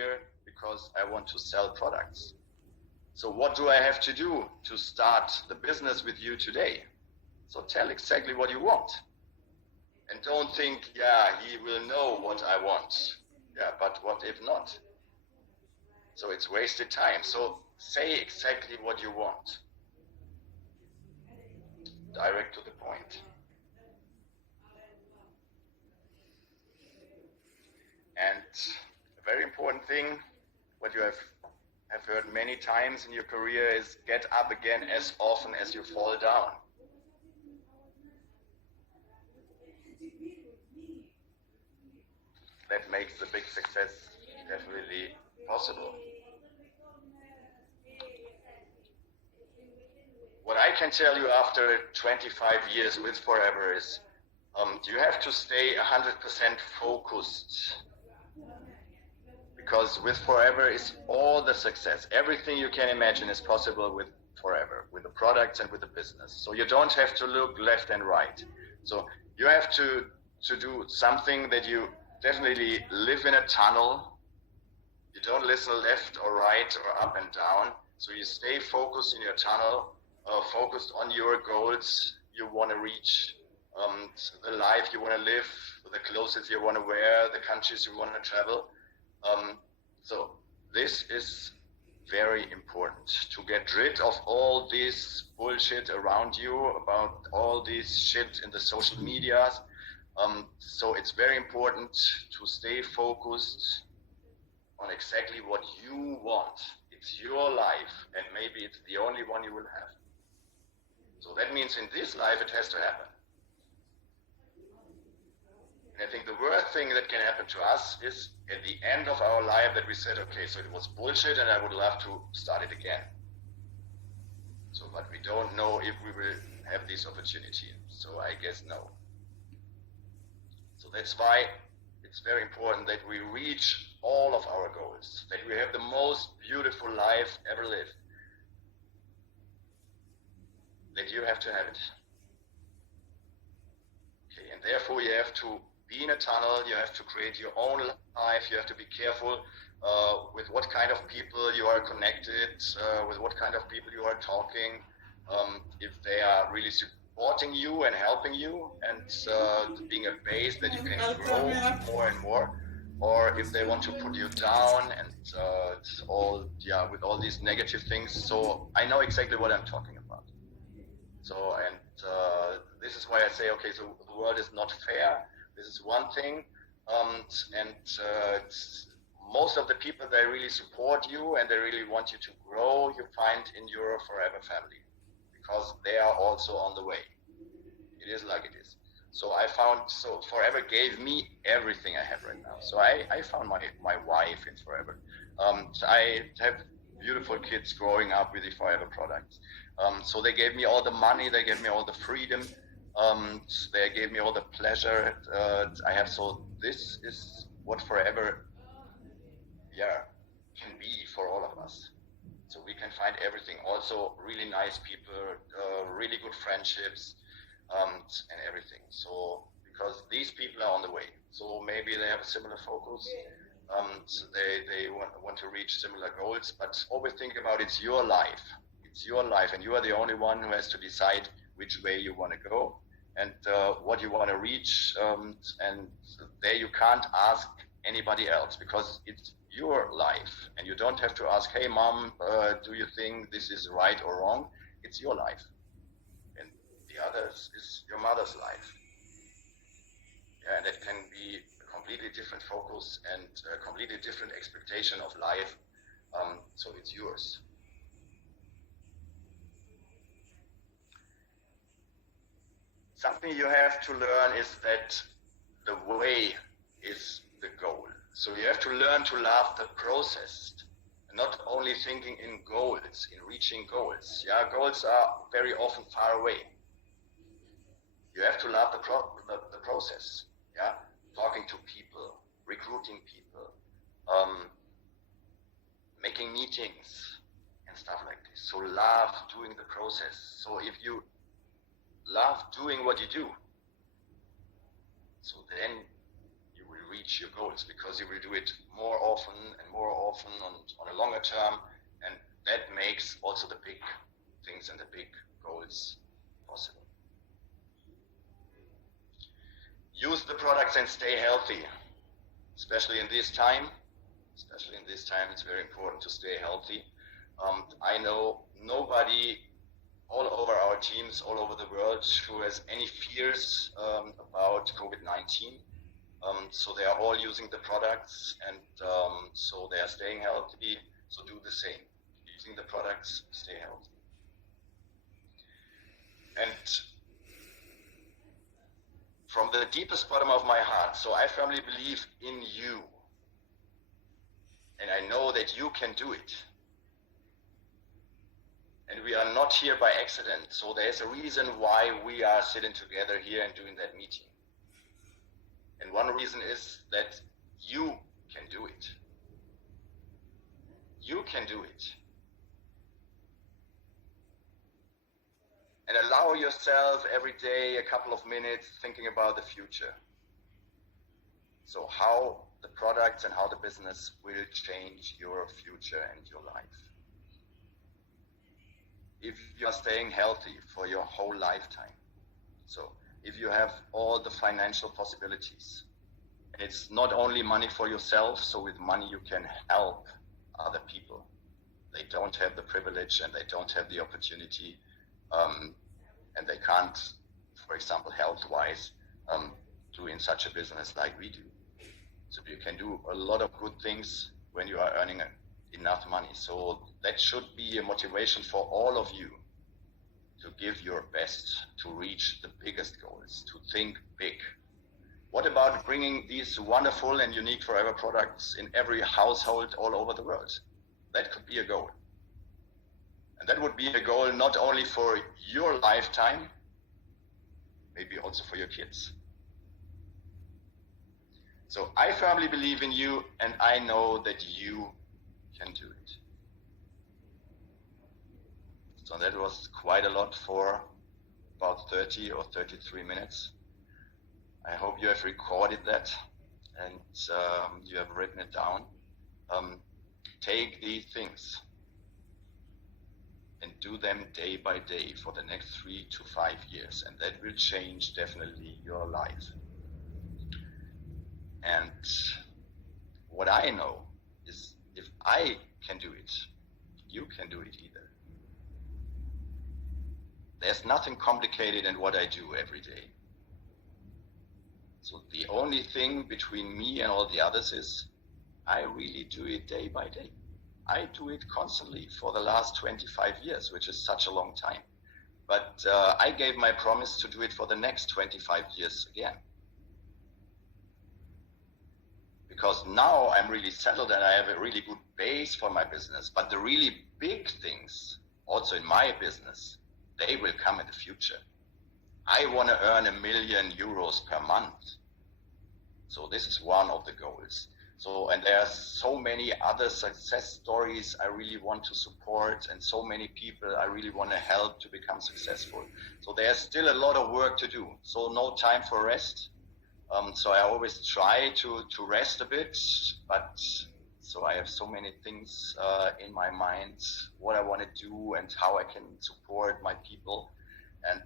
here because I want to sell products. So what do I have to do to start the business with you today? So tell exactly what you want. And don't think, yeah, he will know what I want. Yeah, but what if not? So it's wasted time. So say exactly what you want. Direct to the point. And a very important thing, what you have heard many times in your career, is get up again as often as you fall down. That makes the big success definitely possible. What I can tell you after 25 years with Forever is you have to stay 100% focused, because with Forever is all the success. Everything you can imagine is possible with Forever, with the products and with the business. So you don't have to look left and right. So you have to do something that you definitely live in a tunnel. You don't listen left or right or up and down. So you stay focused in your tunnel, focused on your goals you want to reach, the life you want to live, the clothes you want to wear, the countries you want to travel. So this is very important, to get rid of all this bullshit around you, about all this shit in the social medias. So it's very important to stay focused on exactly what you want. It's your life, and maybe it's the only one you will have. So that means in this life it has to happen. And I think the worst thing that can happen to us is at the end of our life that we said, okay, so it was bullshit and I would love to start it again. So, but we don't know if we will have this opportunity. So I guess no. So that's why it's very important that we reach all of our goals, that we have the most beautiful life ever lived. That you have to have it. Okay, and therefore you have to be in a tunnel, you have to create your own life, you have to be careful with what kind of people you are connected, with what kind of people you are talking, if they are really supporting you and helping you and being a base that you can grow more and more, or if they want to put you down and it's all, yeah, with all these negative things. So I know exactly what I'm talking about. So, and this is why I say, okay, so the world is not fair. This is one thing, most of the people, they really support you and they really want you to grow, you find in your Forever family, because they are also on the way. It is like it is. So I found, so Forever gave me everything I have right now. So I found my wife in Forever. I have beautiful kids growing up with the Forever products. So they gave me all the money, they gave me all the freedom. They gave me all the pleasure I have. So this is what Forever, yeah, can be for all of us. So we can find everything. Also really nice people, really good friendships, and everything. So because these people are on the way. So maybe they have a similar focus. So they want to reach similar goals, but always think about it's your life. It's your life, and you are the only one who has to decide which way you want to go and what you want to reach. And there you can't ask anybody else, because it's your life, and you don't have to ask, hey mom, do you think this is right or wrong? It's your life, and the others is your mother's life. Yeah, and it can be a completely different focus and a completely different expectation of life. So it's yours. Something you have to learn is that the way is the goal. So you have to learn to love the process, not only thinking in goals, in reaching goals. Yeah, goals are very often far away. You have to love the process. Yeah, talking to people, recruiting people, making meetings and stuff like this. So love doing the process. So if you love doing what you do, so then you will reach your goals, because you will do it more often and more often on a longer term, and that makes also the big things and the big goals possible. Use the products and stay healthy, especially in this time. It's very important to stay healthy. I know nobody all over our teams, all over the world, who has any fears about COVID-19. So they are all using the products, and so they are staying healthy. So do the same. Using the products, stay healthy. And from the deepest bottom of my heart, so I firmly believe in you. And I know that you can do it. And we are not here by accident. So there's a reason why we are sitting together here and doing that meeting. And one reason is that you can do it. You can do it. And allow yourself every day a couple of minutes thinking about the future. So how the products and how the business will change your future and your life. If you are staying healthy for your whole lifetime, so if you have all the financial possibilities, and it's not only money for yourself, so with money you can help other people. They don't have the privilege and they don't have the opportunity, and they can't, for example, health-wise, do in such a business like we do. So you can do a lot of good things when you are earning enough money. So that should be a motivation for all of you to give your best, to reach the biggest goals, to think big. What about bringing these wonderful and unique forever products in every household all over the world? That could be a goal. And that would be a goal not only for your lifetime, maybe also for your kids. So I firmly believe in you, and I know that you can do it. So that was quite a lot for about 30 or 33 minutes. I hope you have recorded that and you have written it down. Take these things and do them day by day for the next 3 to 5 years, and that will change definitely your life. And what I know is, if I can do it, you can do it either. There's nothing complicated in what I do every day. So the only thing between me and all the others is I really do it day by day. I do it constantly for the last 25 years, which is such a long time. But I gave my promise to do it for the next 25 years again. Because now I'm really settled and I have a really good base for my business. But the really big things, also in my business, they will come in the future. I want to earn €1 million per month. So this is one of the goals. So, and there are so many other success stories I really want to support, and so many people I really want to help to become successful. So there's still a lot of work to do. So no time for rest. So I always try to rest a bit, but so I have so many things in my mind, what I want to do and how I can support my people. And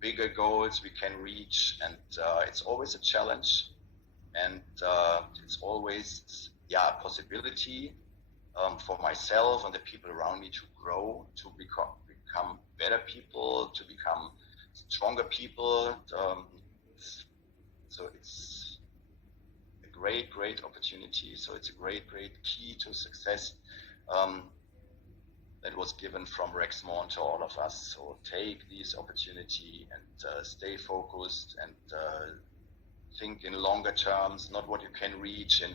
bigger goals we can reach, and it's always a challenge, and it's always a possibility for myself and the people around me to grow, to become better people, to become stronger people. So it's a great opportunity. So it's a great key to success that was given from Rexmont to all of us. So take this opportunity and stay focused and think in longer terms, not what you can reach in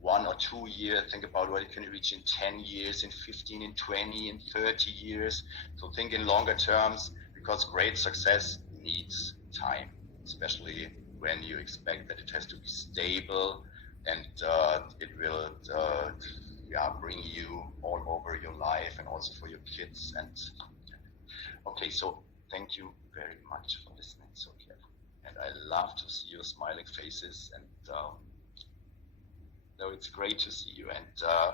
1 or 2 years. Think about what you can reach in 10 years, in 15, in 20, in 30 years. So think in longer terms, because great success needs time, especially when you expect that it has to be stable and it will bring you all over your life and also for your kids. And okay, so thank you very much for listening so carefully. and I love to see your smiling faces, and no, it's great to see you, and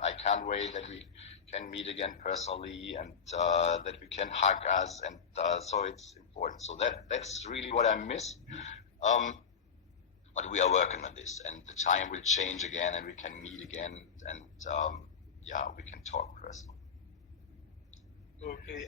I can't wait that we can meet again personally, and that we can hug us, and so it's important. So that's really what I miss. But we are working on this, and the time will change again, and we can meet again, and yeah, we can talk personally. Okay.